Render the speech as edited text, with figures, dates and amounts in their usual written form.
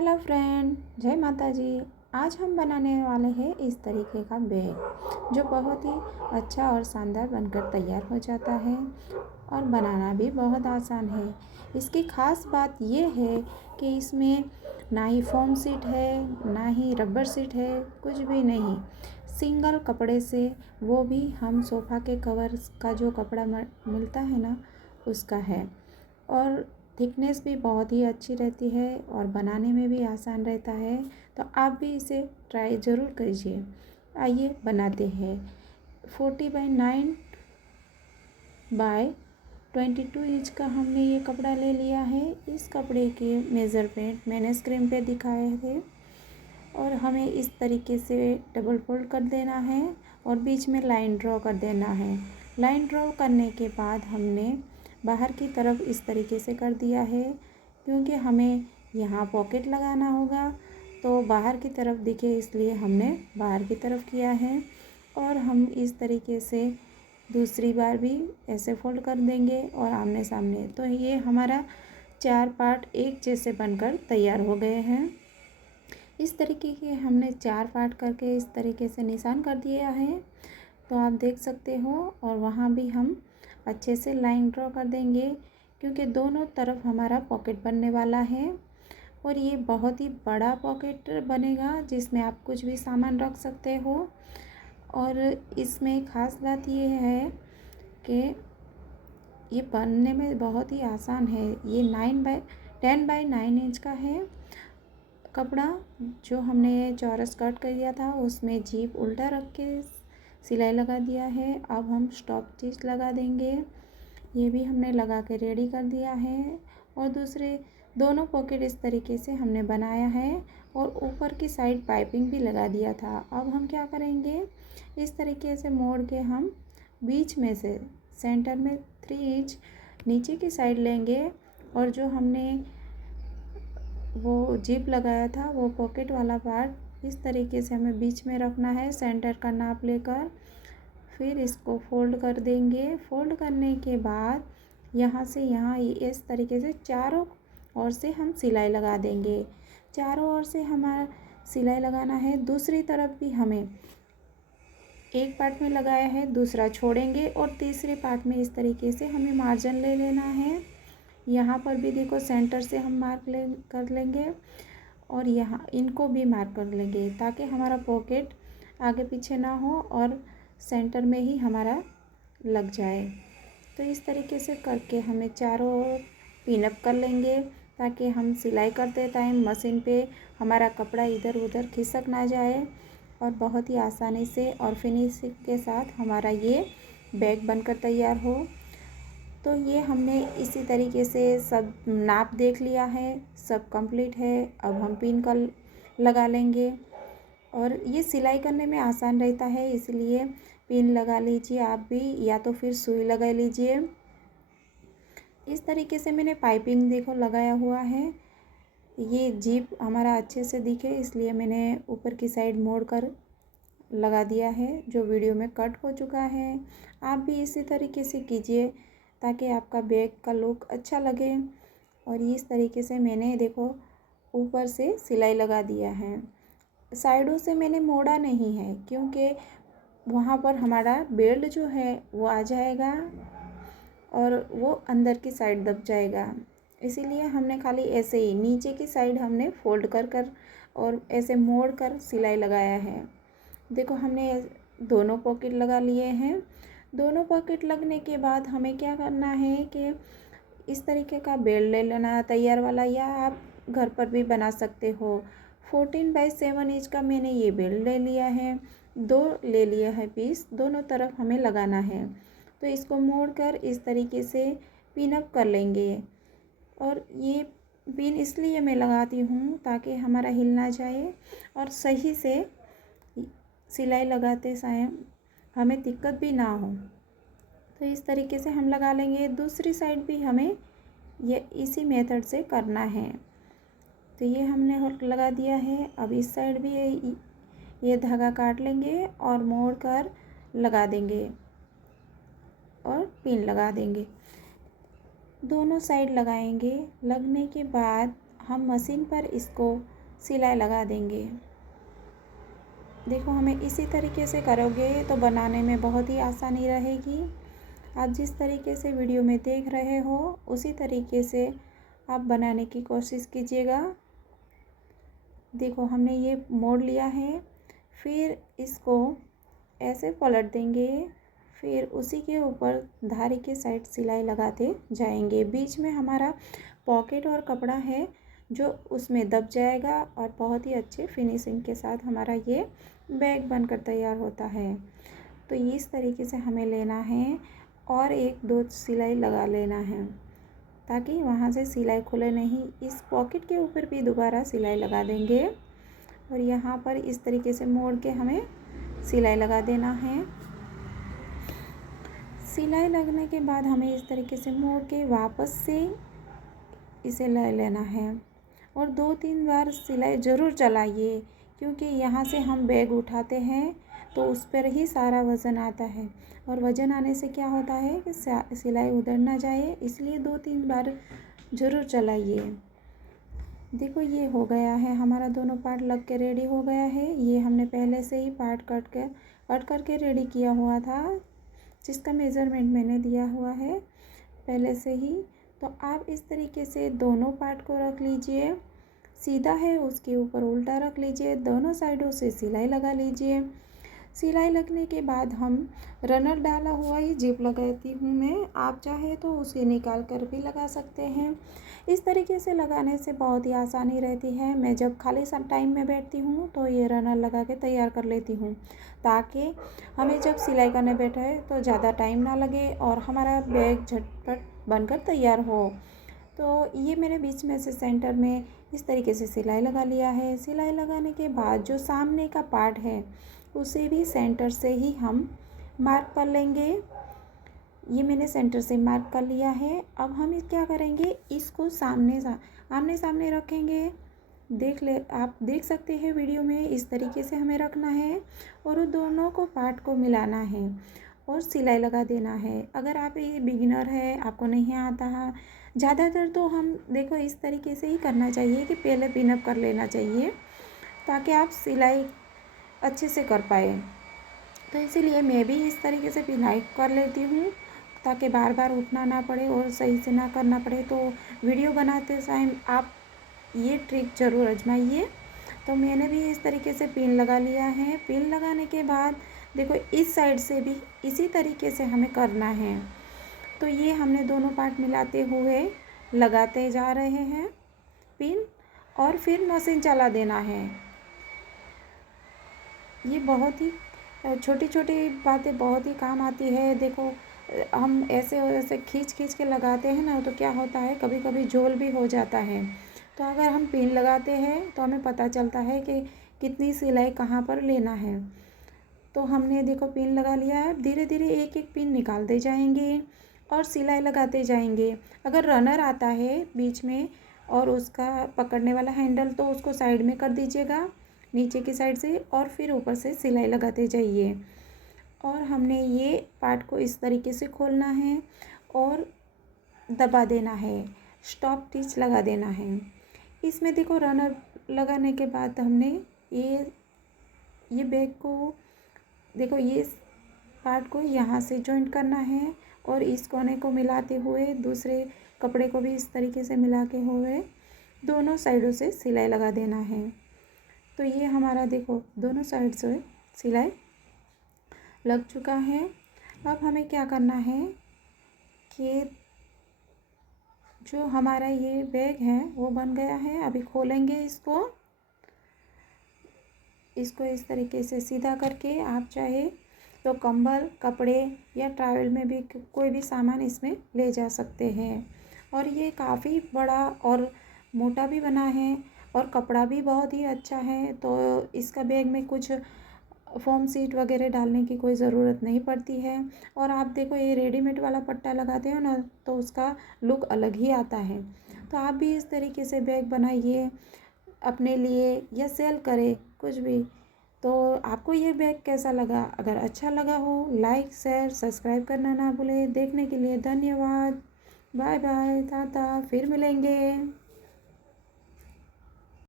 Hello friend, जय माता जी। आज हम बनाने वाले हैं इस तरीके का बैग जो बहुत ही अच्छा और शानदार बनकर तैयार हो जाता है और बनाना भी बहुत आसान है। इसकी ख़ास बात ये है कि इसमें ना ही फोम सीट है ना ही रबर सीट है, कुछ भी नहीं। सिंगल कपड़े से, वो भी हम सोफ़ा के कवर का जो कपड़ा मिलता है ना, उसका है। और थिकनेस भी बहुत ही अच्छी रहती है और बनाने में भी आसान रहता है। तो आप भी इसे ट्राई ज़रूर कीजिए। आइए बनाते हैं। 40x9 बाय 22 इंच का हमने ये कपड़ा ले लिया है। इस कपड़े के मेज़रमेंट मैंने स्क्रीन पे दिखाए थे और हमें इस तरीके से डबल फोल्ड कर देना है और बीच में लाइन ड्रॉ कर देना है। लाइन ड्रॉ करने के बाद हमने बाहर की तरफ इस तरीके से कर दिया है, क्योंकि हमें यहाँ पॉकेट लगाना होगा तो बाहर की तरफ दिखे, इसलिए हमने बाहर की तरफ किया है। और हम इस तरीके से दूसरी बार भी ऐसे फोल्ड कर देंगे और आमने सामने। तो ये हमारा 4 पार्ट एक जैसे बनकर तैयार हो गए हैं। इस तरीके के हमने 4 पार्ट करके इस तरीके से निशान कर दिया है, तो आप देख सकते हो। और वहाँ भी हम अच्छे से लाइन ड्रॉ कर देंगे, क्योंकि दोनों तरफ हमारा पॉकेट बनने वाला है। और ये बहुत ही बड़ा पॉकेट बनेगा जिसमें आप कुछ भी सामान रख सकते हो। और इसमें ख़ास बात ये है कि ये बनने में बहुत ही आसान है। ये 10x9 इंच का है कपड़ा। जो हमने चौरस कट कर दिया था उसमें जीप उल्टा रख के सिलाई लगा दिया है। अब हम स्टॉप स्टिच लगा देंगे। ये भी हमने लगा के रेडी कर दिया है। और दूसरे दोनों पॉकेट इस तरीके से हमने बनाया है और ऊपर की साइड पाइपिंग भी लगा दिया था। अब हम क्या करेंगे, इस तरीके से मोड़ के हम बीच में से सेंटर में 3 इंच नीचे की साइड लेंगे और जो हमने वो जिप लगाया था वो पॉकेट वाला पार्ट इस तरीके से हमें बीच में रखना है, सेंटर का नाप लेकर। फिर इसको फोल्ड कर देंगे। फोल्ड करने के बाद यहाँ से यहाँ इस तरीके से चारों ओर से हम सिलाई लगा देंगे। चारों ओर से हमारा सिलाई लगाना है। दूसरी तरफ भी हमें एक पार्ट में लगाया है, दूसरा छोड़ेंगे और तीसरे पार्ट में इस तरीके से हमें मार्जिन ले लेना है। यहाँ पर भी देखो सेंटर से हम मार्क कर लेंगे और यहाँ इनको भी मार्क कर लेंगे, ताकि हमारा पॉकेट आगे पीछे ना हो और सेंटर में ही हमारा लग जाए। तो इस तरीके से करके हमें चारों ओर पिन अप कर लेंगे, ताकि हम सिलाई करते टाइम मशीन पे हमारा कपड़ा इधर उधर खिसक ना जाए और बहुत ही आसानी से और फिनिशिंग के साथ हमारा ये बैग बनकर तैयार हो। तो ये हमने इसी तरीके से सब नाप देख लिया है, सब कंप्लीट है। अब हम पिन कर लगा लेंगे और ये सिलाई करने में आसान रहता है, इसलिए पिन लगा लीजिए आप भी, या तो फिर सुई लगा लीजिए। इस तरीके से मैंने पाइपिंग देखो लगाया हुआ है। ये जीप हमारा अच्छे से दिखे इसलिए मैंने ऊपर की साइड मोड़ कर लगा दिया है, जो वीडियो में कट हो चुका है। आप भी इसी तरीके से कीजिए ताकि आपका बैग का लुक अच्छा लगे। और इस तरीके से मैंने देखो ऊपर से सिलाई लगा दिया है। साइडों से मैंने मोड़ा नहीं है, क्योंकि वहाँ पर हमारा बेल्ट जो है वो आ जाएगा और वो अंदर की साइड दब जाएगा। इसीलिए हमने खाली ऐसे ही नीचे की साइड हमने फोल्ड कर कर और ऐसे मोड़ कर सिलाई लगाया है। देखो हमने दोनों पॉकेट लगा लिए हैं। दोनों पॉकेट लगने के बाद हमें क्या करना है कि इस तरीके का बेल्ट ले लेना तैयार वाला, या आप घर पर भी बना सकते हो। 14x7 इंच का मैंने ये बेल्ट ले लिया है। 2 ले लिया है पीस, दोनों तरफ हमें लगाना है। तो इसको मोड़ कर इस तरीके से पिन अप कर लेंगे। और ये पिन इसलिए मैं लगाती हूँ ताकि हमारा हिल ना जाए और सही से सिलाई लगाते समय हमें दिक्कत भी ना हो। तो इस तरीके से हम लगा लेंगे। दूसरी साइड भी हमें ये इसी मेथड से करना है। तो ये हमने लगा दिया है। अब इस साइड भी ये धागा काट लेंगे और मोड़ कर लगा देंगे और पिन लगा देंगे। दोनों साइड लगाएंगे। लगने के बाद हम मशीन पर इसको सिलाई लगा देंगे। देखो, हमें इसी तरीके से करोगे तो बनाने में बहुत ही आसानी रहेगी। आप जिस तरीके से वीडियो में देख रहे हो उसी तरीके से आप बनाने की कोशिश कीजिएगा। देखो, हमने ये मोड़ लिया है, फिर इसको ऐसे पलट देंगे, फिर उसी के ऊपर धारी के साइड सिलाई लगाते जाएंगे। बीच में हमारा पॉकेट और कपड़ा है जो उसमें दब जाएगा और बहुत ही अच्छे फिनिशिंग के साथ हमारा ये बैग बनकर तैयार होता है। तो इस तरीके से हमें लेना है और 1-2 सिलाई लगा लेना है ताकि वहाँ से सिलाई खुले नहीं। इस पॉकेट के ऊपर भी दोबारा सिलाई लगा देंगे और यहाँ पर इस तरीके से मोड़ के हमें सिलाई लगा देना है। सिलाई लगने के बाद हमें इस तरीके से मोड़ के वापस से इसे ले लेना है और 2-3 बार सिलाई ज़रूर चलाइए, क्योंकि यहाँ से हम बैग उठाते हैं तो उस पर ही सारा वज़न आता है और वज़न आने से क्या होता है कि सिलाई उधर ना जाए, इसलिए 2-3 बार ज़रूर चलाइए। देखो, ये हो गया है, हमारा दोनों पार्ट लग के रेडी हो गया है। ये हमने पहले से ही पार्ट कट करके रेडी किया हुआ था, जिसका मेज़रमेंट मैंने दिया हुआ है पहले से ही। तो आप इस तरीके से दोनों पार्ट को रख लीजिए, सीधा है उसके ऊपर उल्टा रख लीजिए, दोनों साइडों से सिलाई लगा लीजिए। सिलाई लगने के बाद हम रनर डाला हुआ ही जिप लगाती हूँ मैं, आप चाहे तो उसे निकाल कर भी लगा सकते हैं। इस तरीके से लगाने से बहुत ही आसानी रहती है। मैं जब खाली टाइम में बैठती हूँ तो ये रनर लगा के तैयार कर लेती हूँ, ताकि हमें जब सिलाई करने बैठे तो ज़्यादा टाइम ना लगे और हमारा बैग झटपट बनकर तैयार हो। तो ये मैंने बीच में से सेंटर में इस तरीके से सिलाई लगा लिया है। सिलाई लगाने के बाद जो सामने का पार्ट है उसे भी सेंटर से ही हम मार्क कर लेंगे। ये मैंने सेंटर से मार्क कर लिया है। अब हम क्या करेंगे, इसको आमने सामने रखेंगे। आप देख सकते हैं वीडियो में, इस तरीके से हमें रखना है और दोनों को पार्ट को मिलाना है और सिलाई लगा देना है। अगर आप ये बिगिनर है, आपको नहीं आता है, ज़्यादातर तो हम देखो इस तरीके से ही करना चाहिए कि पहले पिनअप कर लेना चाहिए ताकि आप सिलाई अच्छे से कर पाए। तो इसीलिए मैं भी इस तरीके से पिनाई कर लेती हूँ ताकि बार बार उठना ना पड़े और सही से ना करना पड़े। तो वीडियो बनाते टाइम आप ये ट्रिक ज़रूर आजमाइए। तो मैंने भी इस तरीके से पिन लगा लिया है। पिन लगाने के बाद देखो, इस साइड से भी इसी तरीके से हमें करना है। तो ये हमने दोनों पार्ट मिलाते हुए लगाते जा रहे हैं पिन और फिर मशीन चला देना है। ये बहुत ही छोटी छोटी बातें बहुत ही काम आती है। देखो, हम ऐसे खींच के लगाते हैं ना, तो क्या होता है कभी कभी झोल भी हो जाता है। तो अगर हम पिन लगाते हैं तो हमें पता चलता है कि कितनी सिलाई कहाँ पर लेना है। तो हमने देखो पिन लगा लिया है, धीरे धीरे एक एक पिन निकालते जाएंगे और सिलाई लगाते जाएंगे। अगर रनर आता है बीच में और उसका पकड़ने वाला हैंडल, तो उसको साइड में कर दीजिएगा नीचे की साइड से और फिर ऊपर से सिलाई लगाते जाइए। और हमने ये पार्ट को इस तरीके से खोलना है और दबा देना है, स्टॉप स्टिच लगा देना है। इसमें देखो, रनर लगाने के बाद हमने ये बैग को देखो, ये पार्ट को यहाँ से जॉइंट करना है और इस कोने को मिलाते हुए दूसरे कपड़े को भी इस तरीके से मिला के हुए दोनों साइडों से सिलाई लगा देना है। तो ये हमारा देखो दोनों साइड से सिलाई लग चुका है। अब हमें क्या करना है कि जो हमारा ये बैग है वो बन गया है। अभी खोलेंगे इसको इस तरीके से सीधा करके आप चाहे तो कंबल, कपड़े या ट्रैवल में भी कोई भी सामान इसमें ले जा सकते हैं। और ये काफ़ी बड़ा और मोटा भी बना है और कपड़ा भी बहुत ही अच्छा है। तो इसका बैग में कुछ फोम सीट वगैरह डालने की कोई ज़रूरत नहीं पड़ती है। और आप देखो, ये रेडीमेड वाला पट्टा लगाते हो ना, तो उसका लुक अलग ही आता है। तो आप भी इस तरीके से बैग बनाइए अपने लिए या सेल करें, कुछ भी। तो आपको ये बैग कैसा लगा? अगर अच्छा लगा हो, लाइक, शेयर, सब्सक्राइब करना ना भूलें। देखने के लिए धन्यवाद। बाय बाय, टाटा, फिर मिलेंगे।